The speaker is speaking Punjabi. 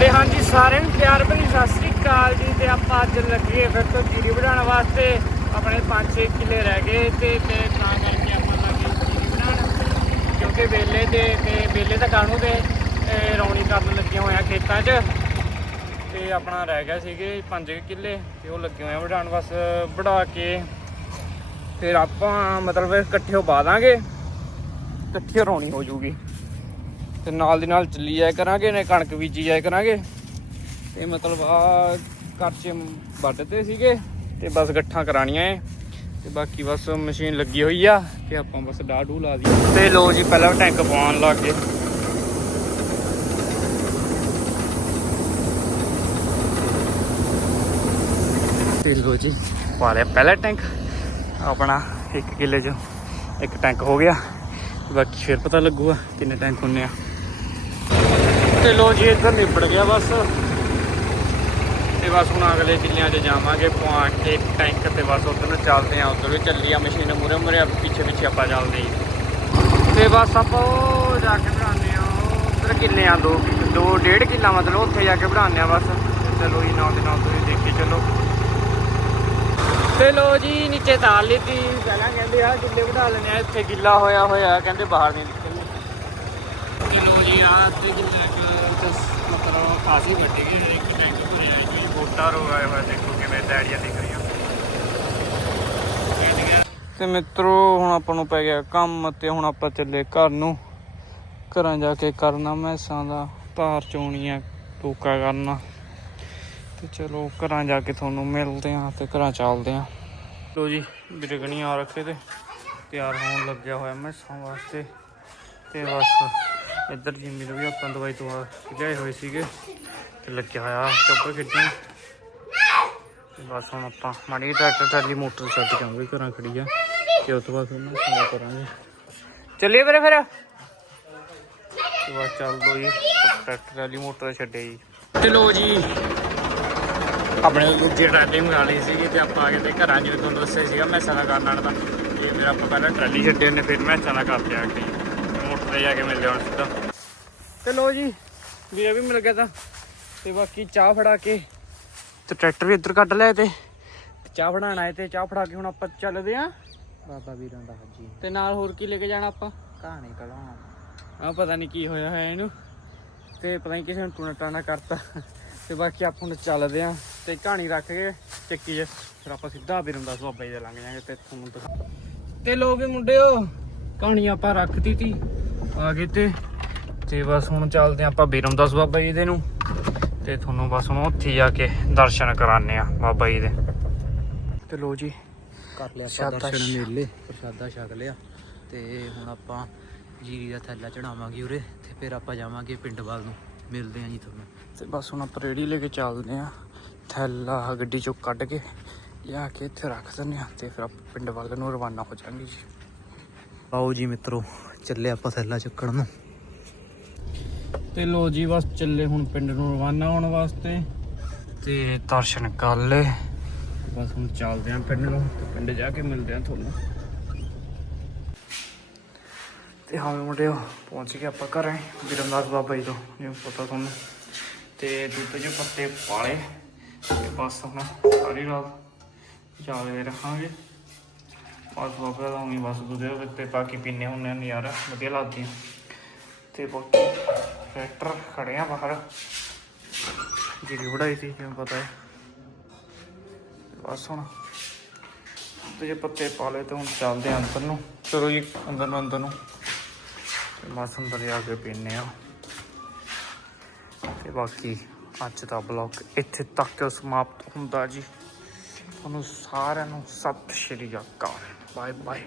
ਤੇ ਹਾਂਜੀ, ਸਾਰਿਆਂ ਨੂੰ ਪਿਆਰ ਭਰੀ ਸਤਿ ਸ੍ਰੀ ਅਕਾਲ ਜੀ ਤੇ ਆਪਾਂ ਅੱਜ ਲੱਗੇ ਫਿਰ ਤੋਂ ਜੀਰੀ ਬਣਾਉਣ ਵਾਸਤੇ। ਆਪਣੇ 5-6 ਕਿੱਲੇ ਰਹਿ ਗਏ ਤੇ ਤੇ ਤਾਂ ਕਰਕੇ ਆਪਾਂ ਲੱਗੇ ਜੀਰੀ ਬਣਾਉਣ। ਕਿਉਂਕਿ ਵੇਲੇ ਤੇ ਤੇ ਵੇਲੇ ਤਾਂ ਕਾਹਨੂੰ ਤੇ ਇਹ ਰੌਣੀ ਕਰਨ ਲੱਗੇ ਹੋਏ ਆ ਖੇਤਾਂ 'ਚ। ਤੇ ਆਪਣਾ ਰਹਿ ਗਿਆ ਸੀਗੇ 5 ਕਿੱਲੇ ਤੇ ਉਹ ਲੱਗੇ ਹੋਏ ਆ ਵਢਾਉਣ ਬਸ ਵਢਾ ਕੇ। ਫਿਰ ਆਪਾਂ ਮਤਲਬ ਇਕੱਠੇ ਪਾ ਦਾਂਗੇ। ਇਕੱਠੇ ਰੌਣੀ ਹੋ ਜੂਗੀ। ਤੇ ਨਾਲ ਦੀ ਨਾਲ ਚੱਲੀ ਜਾਇਆ ਕਰਾਂਗੇ, ਨੇ ਕਣਕ ਬੀਜੀ ਜਾਇਆ ਕਰਾਂਗੇ। ਤੇ ਮਤਲਬ ਆ ਕਰਚੇ ਵੱਢਦੇ ਸੀਗੇ ਤੇ ਬਸ ਗੱਠਾਂ ਕਰਾਣੀਆਂ ਏ ਤੇ ਬਾਕੀ ਬਸ ਮਸ਼ੀਨ ਲੱਗੀ ਹੋਈ ਆ ਤੇ ਆਪਾਂ ਬਸ ਡਾਹ ਡੂ ਲਾ ਦਈਏ। ਤੇ ਲੋ ਜੀ ਪਹਿਲਾਂ ਟੈਂਕ ਪਾਉਣ ਲੱਗ ਗਏ। ਤੇ ਲੋ ਜੀ, ਪਾ ਲਿਆ ਪਹਿਲਾ ਟੈਂਕ। ਆਪਣਾ 1 ਕਿੱਲੇ ਚ ਇੱਕ ਟੈਂਕ ਹੋ ਗਿਆ। ਬਾਕੀ ਫਿਰ ਪਤਾ ਲੱਗੂਗਾ ਕਿੰਨੇ ਟੈਂਕ ਹੁੰਨੇ ਆ। ਤੇ ਲੋ ਜੀ, ਇੱਧਰ ਨਿਬੜ ਗਿਆ ਬਸ। ਤੇ ਬਸ ਹੁਣ ਅਗਲੇ ਕਿੱਲਿਆਂ 'ਚ ਜਾਵਾਂਗੇ ਪਵਾ ਕੇ ਟੈਂਕ ਤੇ ਬਸ ਉਧਰ ਨੂੰ ਚੱਲਦੇ ਆ ਉਧਰ ਵੀ ਚੱਲੀ ਆ ਮਸ਼ੀਨ ਮੂਰੇ ਮੂਰੇ ਪਿੱਛੇ ਪਿੱਛੇ ਆਪਾਂ ਚੱਲਦੇ ਹੀ। ਤੇ ਬਸ ਆਪਾਂ ਉਹ ਜਾ ਕੇ ਬਣਾਉਂਦੇ ਆ ਉਧਰ ਕਿੱਲੇ ਆ ਦੋ ਦੋ ਡੇਢ ਕਿੱਲਾ ਮਤਲਬ ਉੱਥੇ ਜਾ ਕੇ ਬਣਾਉਂਦੇ ਆ ਬਸ। ਚਲੋ ਜੀ ਨਾਲ ਦੇ ਨਾਲ ਤੁਸੀਂ ਦੇਖੀ ਚਲੋ। ਤੇ ਲੋ ਜੀ, ਨੀਚੇ ਤਾਰ ਲਿੱਤੀ। ਪਹਿਲਾਂ ਕਹਿੰਦੇ ਆ, ਕਿੱਲੇ ਵਧਾ ਲੈਣੇ ਆ, ਇੱਥੇ ਗਿੱਲਾ ਹੋਇਆ ਹੋਇਆ, ਕਹਿੰਦੇ ਬਾਹਰ ਨਹੀਂ ਨਿਕਲਣੇ। ਤੇ ਲੋ ਜੀ ਆ ਤੇ ਜਿੰਨਾ ਕਿ ਮਤਲਬ ਖਾਸੀ ਵੱਡੀ ਗਈ ਇੱਕ ਟੈਂਕ ਭਰਿਆ ਜੀ। ਵੋਟਾਂ ਰੋ ਆਏ ਹੋਏ ਦੇਖੋ ਕਿਵੇਂ ਡੈੜੀਆਂ ਦਿਖ ਰਹੀਆਂ। ਤੇ ਮਿੱਤਰੋ ਹੁਣ ਆਪਾਂ ਨੂੰ ਪੈ ਗਿਆ ਕੰਮ ਤੇ ਹੁਣ ਆਪਾਂ ਚੱਲੇ ਘਰ ਨੂੰ। ਘਰਾਂ ਜਾ ਕੇ ਕਰਨਾ ਮੈਸਾਂ ਦਾ ਧਾਰ ਚੋਣੀ ਆ ਟੋਕਾ ਕਰਨਾ। ਤੇ ਚਲੋ ਘਰਾਂ ਜਾ ਕੇ ਤੁਹਾਨੂੰ ਮਿਲਦੇ ਆਂ ਤੇ ਘਰਾਂ ਚੱਲਦੇ ਆਂ ਲੋ ਜੀ ਬਿਰਗਣੀ ਆ ਰੱਖੇ ਤੇ ਤਿਆਰ ਹੋਣ ਲੱਗਿਆ ਹੋਇਆ ਮੈਸਾਂ ਵਾਸਤੇ। ਤੇ ਬਸ। ਇੱਧਰ ਜੀ ਮੇਰੇ ਵੀ ਆਪਾਂ ਦਵਾਈ ਤੋਂ ਗਏ ਹੋਏ ਸੀਗੇ ਤੇ ਲੱਗਿਆ ਹੋਇਆ ਚੁੱਪ ਖੇਡਣ ਬਸ ਹੁਣ ਆਪਾਂ ਮਾੜੀ ਟਰੈਕਟਰ ਟਰਾਲੀ ਮੋਟਰ ਛੱਡ ਕੇ ਆਉਂਗੇ, ਘਰਾਂ ਖੜੀ ਆ। ਤੇ ਉਸ ਤੋਂ ਬਾਅਦ ਫਿਰ ਮੈਸਾਂ ਕਰਾਂਗੇ। ਚੱਲੀਏ ਵੀਰੇ ਫਿਰ। ਬਸ ਚੱਲ ਦੋ ਜੀ ਟਰੈਕਟਰ ਟਰਾਲੀ ਮੋਟਰ ਛੱਡੇ ਜੀ। ਤੇ ਲੋ ਜੀ, ਆਪਣੇ ਦੂਜੀ ਟਰਾਲੀ ਮੰਗਾ ਲਈ ਸੀਗੀ ਤੇ ਆਪਾਂ ਆ ਗਏ ਤੇ ਘਰਾਂ ਜਿਵੇਂ ਤੁਹਾਨੂੰ ਦੱਸਿਆ ਸੀਗਾ, ਮੈਂ ਦਾ ਕਰਨ ਵਾਲਾ ਤਾਂ ਇਹ ਮੇਰਾ ਆਪਾਂ ਪਹਿਲਾਂ ਟਰਾਲੀ ਛੱਡੇ ਨੇ, ਫਿਰ ਮੈਸਾਂ ਦਾ ਕਰਦੇ ਆ ਕੇ ਮੋਟਰ ਤੇ ਜਾ ਕੇ ਮਿਲਦੇ ਹੁਣ ਸਿੱਧਾ। ਤੇ ਲੋ ਜੀ ਵੀਰੇ ਵੀ ਮਿਲ ਗਿਆ ਤਾਂ। ਤੇ ਬਾਕੀ ਚਾਹ ਫੜਾ ਕੇ ਤੇ ਟਰੈਕਟਰ ਵੀ ਇੱਧਰ ਕੱਢ ਲਿਆ ਤੇ। ਚਾਹ ਫੜਾਣ ਆਏ ਤੇ ਚਾਹ ਫੜਾ ਕੇ ਹੁਣ ਆਪਾਂ ਚੱਲਦੇ ਆ। ਬਾਬਾ ਵੀਰਾਂ ਦਾ ਹਾਜੀ। ਤੇ ਨਾਲ ਹੋਰ ਕੀ ਲੈ ਕੇ ਜਾਣਾ ਆਪਾਂ? ਕਹਾਣੀ ਕਢਾਉਣਾ। ਆ ਪਤਾ ਨਹੀਂ ਕੀ ਹੋਇਆ ਹੋਇਆ ਇਹਨੂੰ। ਤੇ ਪਤਾ ਨਹੀਂ ਕਿਸੇ ਨੂੰ ਟੂਣਾ ਟਾਣਾ ਕਰਤਾ। ਤੇ ਬਾਕੀ ਆਪਾਂ ਹੁਣ ਚੱਲਦੇ ਆਂ। ਤੇ ਕਹਾਣੀ ਰੱਖ ਕੇ ਚੱਕੀ 'ਚ ਫਿਰ ਆਪਾਂ ਸਿੱਧਾ ਬਿਰੰਦਾ ਬਾਬਾ ਜੀ ਦੇ ਲੰਘ ਜਾਾਂਗੇ ਤੇ ਤੁਹਾਨੂੰ ਤੇ ਲੋਕ ਵੀ ਮੁੰਡਿਓ ਕਹਾਣੀ ਆਪਾਂ ਰੱਖਤੀ ਤੀ। ਆ ਗਏ ਤੇ ਤੇ ਬਸ ਹੁਣ ਚੱਲਦੇ ਆਪਾਂ ਬਿਰੰਦਾਸ ਬਾਬਾ ਜੀ ਦੇ ਨੂੰ। ਤੇ ਤੁਹਾਨੂੰ ਬਸ ਹੁਣ ਉੱਥੇ ਜਾ ਕੇ ਦਰਸ਼ਨ ਕਰਾਣੇ ਆ ਬਾਬਾ ਜੀ ਦੇ। ਤੇ ਲੋ ਜੀ ਕਰ ਲਿਆ ਆਪਾਂ ਦਰਸ਼ਨ ਮੇਲੇ ਪ੍ਰਸ਼ਾਦਾ ਛਕ ਲਿਆ। ਤੇ ਹੁਣ ਆਪਾਂ ਜੀਰੀ ਦਾ ਥੈਲਾ ਚੜਾਵਾਂਗੇ ਉਰੇ ਤੇ ਫਿਰ ਆਪਾਂ ਜਾਵਾਂਗੇ ਪਿੰਡ ਵੱਲ ਨੂੰ। ਮਿਲਦੇ ਆਂ ਜੀ ਤੁਹਾਨੂੰ। ਤੇ ਬਸ ਹੁਣ ਆਪਾਂ ਰੇੜੀ ਲੈ ਕੇ ਚੱਲਦੇ ਆਂ ਥੈਲਾ ਗੱਡੀ ਚੋਂ ਕੱਢ ਕੇ ਲਿਆ ਕੇ ਇੱਥੇ ਰੱਖ ਦਿੰਦੇ ਆਂ ਤੇ ਫਿਰ ਆਪਾਂ ਪਿੰਡ ਵੱਲ ਨੂੰ ਰਵਾਨਾ ਹੋ ਜਾਾਂਗੇ ਜੀ। ਆਓ ਜੀ ਮਿੱਤਰੋ ਚੱਲੇ ਆਪਾਂ ਥੈਲਾ ਚੱਕਣ ਨੂੰ। ਤੇ ਲੋ ਜੀ ਬਸ ਚੱਲੇ ਹੁਣ ਪਿੰਡ ਨੂੰ ਰਵਾਨਾ ਹੋਣ ਵਾਸਤੇ। ਤੇ ਦਰਸ਼ਨ ਕਰ ਲਏ। ਬਸ ਹੁਣ ਚੱਲਦੇ ਆਂ ਪਿੰਡ ਨੂੰ ਤੇ ਪਿੰਡ ਜਾ ਕੇ ਮਿਲਦੇ ਆਂ ਤੁਹਾਨੂੰ। ਤੇ ਹਾਂ ਮੁੰਡਿਓ ਪਹੁੰਚ ਗਏ ਆਪਾਂ ਘਰੇ ਬਿਰਮਦਾਸ ਬਾਬਾ ਜੀ ਤੋਂ ਜਿਵੇਂ ਪਤਾ ਤੁਹਾਨੂੰ। ਤੇ ਦੁੱਧ ਦੇ ਪੱਤੇ ਪਾਲੇ ਤੇ ਬਸ ਹੁਣ ਸਾਰੀ ਰਾਤ ਜਾਗਦੇ ਰਹਾਂਗੇ। ਬਸ ਬਾਬਾ ਦਾ ਉਵੇਂ ਬਸ ਦੁੱਧ ਦੇ ਪੱਤੇ ਪਾ ਕੇ ਪੀਨੇ ਹੁੰਨੇ ਆ ਨਜ਼ਾਰਾ ਵਧੀਆ ਲੱਗਦੀ ਤੇ ਬਾਕੀ ਟਰੈਕਟਰ ਖੜੇ ਆ ਬਾਹਰ। ਜਿਹੜੀ ਵੜਾਈ ਸੀ, ਜਿਵੇਂ ਪਤਾ ਹੈ। ਬਸ ਹੁਣ ਤੇ ਜੇ ਪੱਤੇ ਪਾ ਲਏ ਤੇ ਹੁਣ ਚੱਲਦੇ ਆ ਅੰਦਰ ਨੂੰ। ਚਲੋ ਜੀ, ਅੰਦਰ ਨੂੰ ਅੰਦਰ ਨੂੰ। ਤੇ ਬਸ ਅੰਦਰ ਜਾ ਕੇ ਪੀਨੇ ਆ। ਤੇ ਬਾਕੀ ਅੱਜ ਦਾ ਬਲੌਗ ਇੱਥੇ ਤੱਕ ਸਮਾਪਤ ਹੁੰਦਾ ਜੀ। ਤੁਹਾਨੂੰ ਸਾਰਿਆਂ ਨੂੰ ਸਤਿ ਸ਼੍ਰੀ ਅਕਾਲ। Bye bye